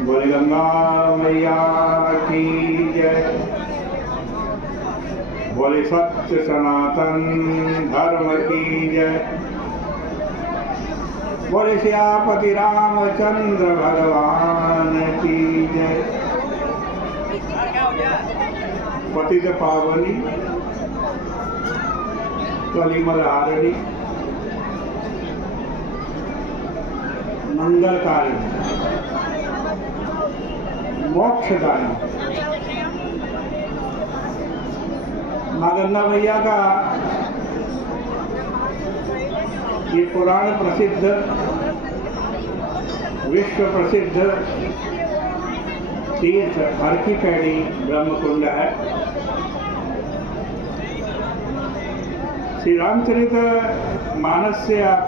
बोले गंगा मैया की जय। बोले सत्य सनातन धर्म की जय। बोले सियापति रामचंद्र भगवान की जय। पतित पावनी कलिमल हारिणी मंगलकारी मोक्षदायी माँ गंगा मैया का ये पुराण प्रसिद्ध विश्व प्रसिद्ध तीर्थ हर की पैड़ी ब्रह्मकुंड है। श्री रामचरित मानस से आप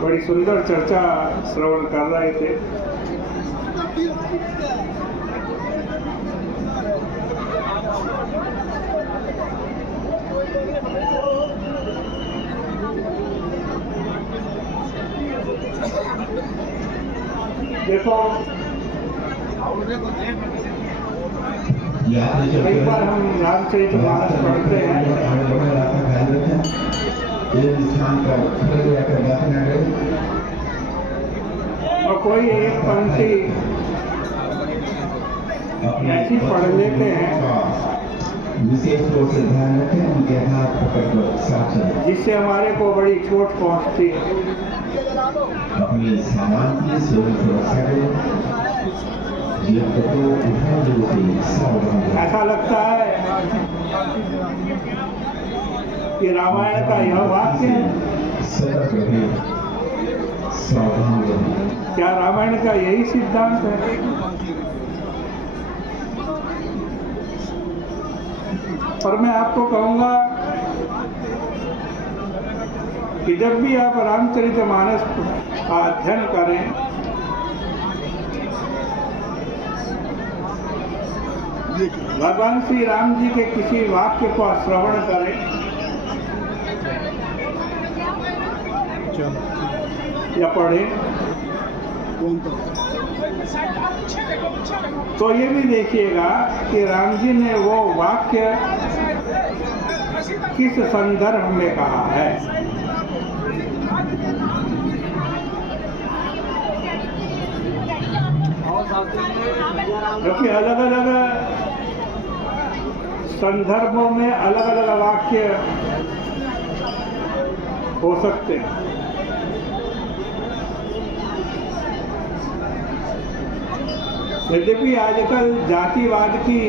बड़ी सुंदर चर्चा श्रवण कर रहे थे। देखो एक बार हम रामचरित मानस पढ़ते हैं और कोई एक पंक्ति ऐसी पढ़ लेते हैं विशेष रूप से ध्यान रखें, उनके हाथ पकड़ साथ जिससे हमारे को बड़ी चोट पहुंचती है। अपनी सामान की सुरक्षा करें। ऐसा लगता है कि रामायण का यह वाक्य क्या रामायण का यही सिद्धांत है? और मैं आपको कहूंगा कि जब भी आप रामचरितमानस का अध्ययन करें भगवान श्री राम जी के किसी वाक्य को श्रवण करें या पढ़ें तो ये भी देखिएगा कि राम जी ने वो वाक्य किस संदर्भ में कहा है। क्योंकि अलग अलग संदर्भों में अलग अलग वाक्य हो सकते हैं। यद्यपि आजकल जातिवाद की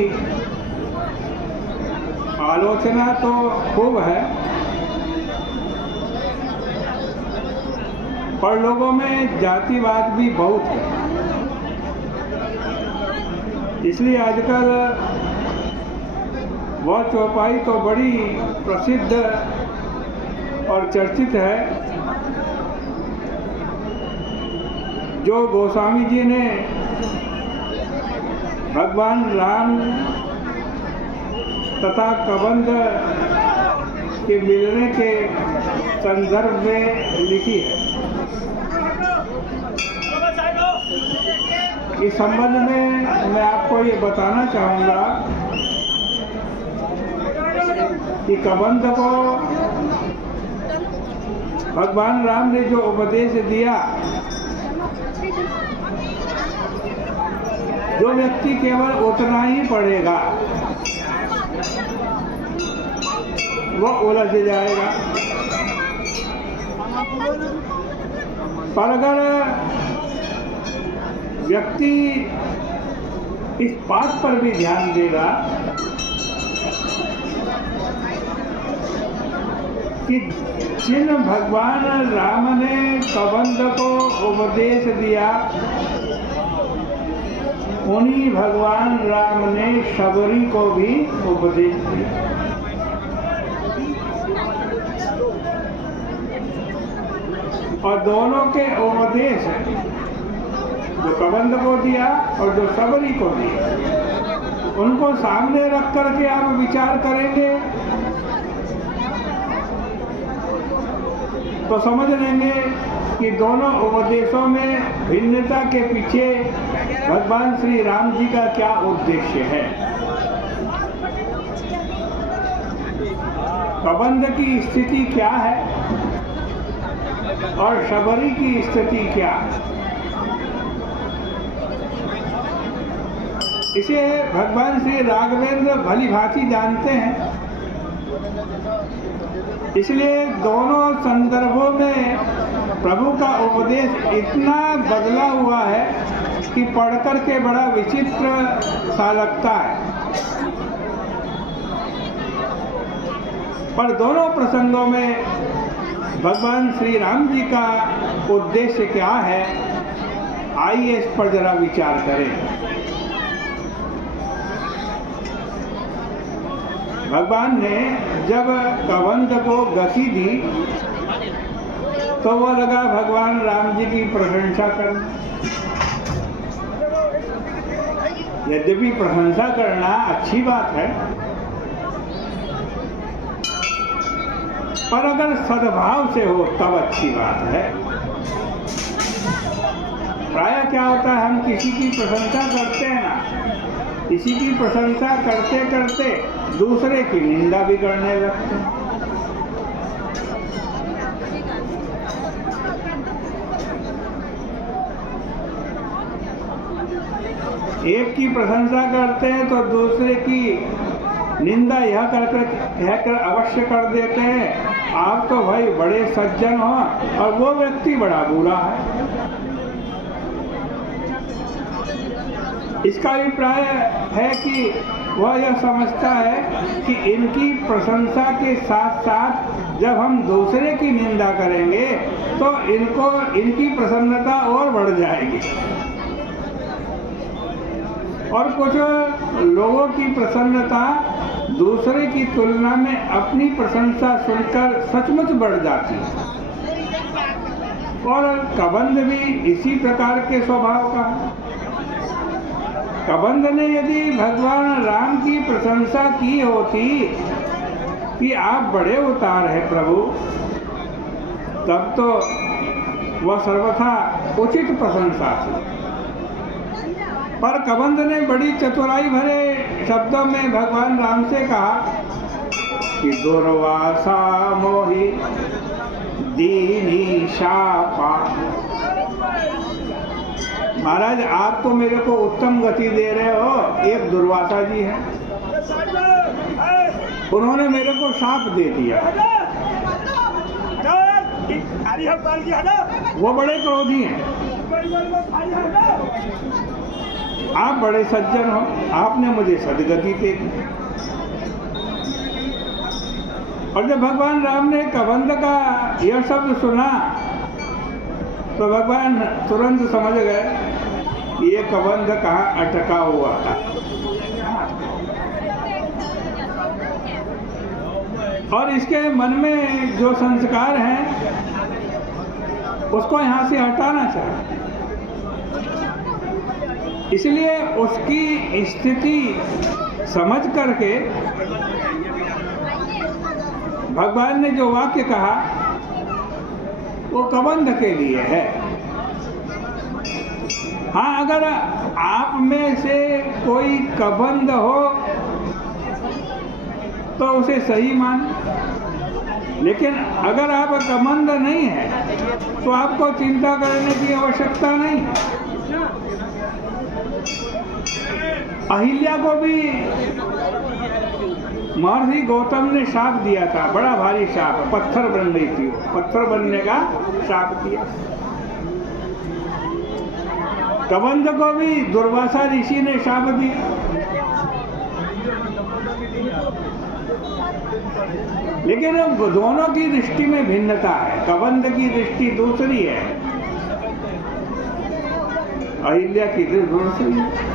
आलोचना तो खूब है, पर लोगों में जातिवाद भी बहुत है। इसलिए आजकल वह चौपाई तो बड़ी प्रसिद्ध और चर्चित है जो गोस्वामी जी ने भगवान राम तथा कबंध के मिलने के संदर्भ में लिखी है। इस संबंध में मैं आपको ये बताना चाहूँगा कि कबंध को भगवान राम ने जो उपदेश दिया, जो व्यक्ति केवल उतना ही पढ़ेगा वह उलझ जाएगा। पर अगर व्यक्ति इस बात पर भी ध्यान देगा कि जिन भगवान राम ने कबंध को उपदेश दिया उन्हीं भगवान राम ने शबरी को भी उपदेश दिया। और दोनों के उपदेश जो कबंध को दिया और जो शबरी को दिया, उनको सामने रख करके आप विचार करेंगे तो समझ लेंगे कि दोनों उपदेशों में भिन्नता के पीछे भगवान श्री राम जी का क्या उद्देश्य है। कबंध की स्थिति क्या है और शबरी की स्थिति क्या है, इसे भगवान श्री राघवेंद्र भली भांति जानते हैं। इसलिए दोनों संदर्भों में प्रभु का उपदेश इतना बदला हुआ है कि पढ़कर के बड़ा विचित्र सा लगता है। पर दोनों प्रसंगों में भगवान श्री राम जी का उद्देश्य क्या है, आइए इस पर जरा विचार करें। भगवान ने जब कबंध को गति दी तो वो लगा भगवान राम जी की प्रशंसा करना। यद्यपि प्रशंसा करना अच्छी बात है, पर अगर सद्भाव से हो तब अच्छी बात है। प्रायः क्या होता है, हम किसी की प्रशंसा करते हैं ना, किसी की प्रशंसा करते करते दूसरे की निंदा भी करने लगते हैं। एक की प्रशंसा करते हैं तो दूसरे की निंदा यह कहकर अवश्य कर देते हैं, आप तो भाई बड़े सज्जन हो, और वो व्यक्ति बड़ा बुरा है। इसका अभिप्राय है कि वह यह समझता है कि इनकी प्रशंसा के साथ साथ जब हम दूसरे की निंदा करेंगे तो इनकी प्रसन्नता और बढ़ जाएगी। और कुछ लोगों की प्रसन्नता दूसरे की तुलना में अपनी प्रशंसा सुनकर सचमुच बढ़ जाती है। और कबंध भी इसी प्रकार के स्वभाव का है। कबंध ने यदि भगवान राम की प्रशंसा की होती कि आप बड़े उतार हैं प्रभु, तब तो वह सर्वथा उचित प्रशंसा थी। पर कबंध ने बड़ी चतुराई भरे शब्दों में भगवान राम से कहा कि दुर्वासा मोहि दीनी शापा। महाराज, आप तो मेरे को उत्तम गति दे रहे हो, एक दुर्वासा जी है, उन्होंने मेरे को शाप दे दिया। वो बड़े क्रोधी हैं। आप बड़े सज्जन हो, आपने मुझे सदगति दे दी। और जब भगवान राम ने कबंध का यह शब्द सुना तो भगवान तुरंत समझ गए कि ये कबंध कहाँ अटका हुआ था। और इसके मन में जो संस्कार हैं उसको यहाँ से हटाना चाहिए। इसलिए उसकी स्थिति समझ करके भगवान ने जो वाक्य कहा वो कबंध के लिए है। हाँ, अगर आप में से कोई कबंध हो तो उसे सही मान, लेकिन अगर आप कबंध नहीं है तो आपको चिंता करने की आवश्यकता नहीं। अहिल्या को भी महर्षि गौतम ने शाप दिया था, बड़ा भारी शाप, पत्थर बन गई थी, पत्थर बनने का शाप दिया। कबंध को भी दुर्वासा ऋषि ने शाप दिया। लेकिन दोनों की दृष्टि में भिन्नता है। कबंध की दृष्टि दूसरी है, अहिल्या की दृष्टि दूसरी है।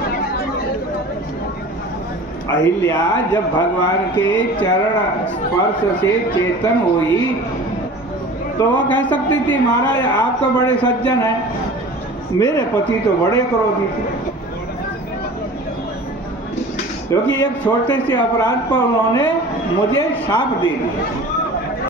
अहिल्या जब भगवान के चरण स्पर्श से चेतन हुई तो वह कह सकती थी, महाराज आप तो बड़े सज्जन हैं, मेरे पति तो बड़े क्रोधी थे। क्योंकि एक छोटे से अपराध पर उन्होंने मुझे शाप दे दिया।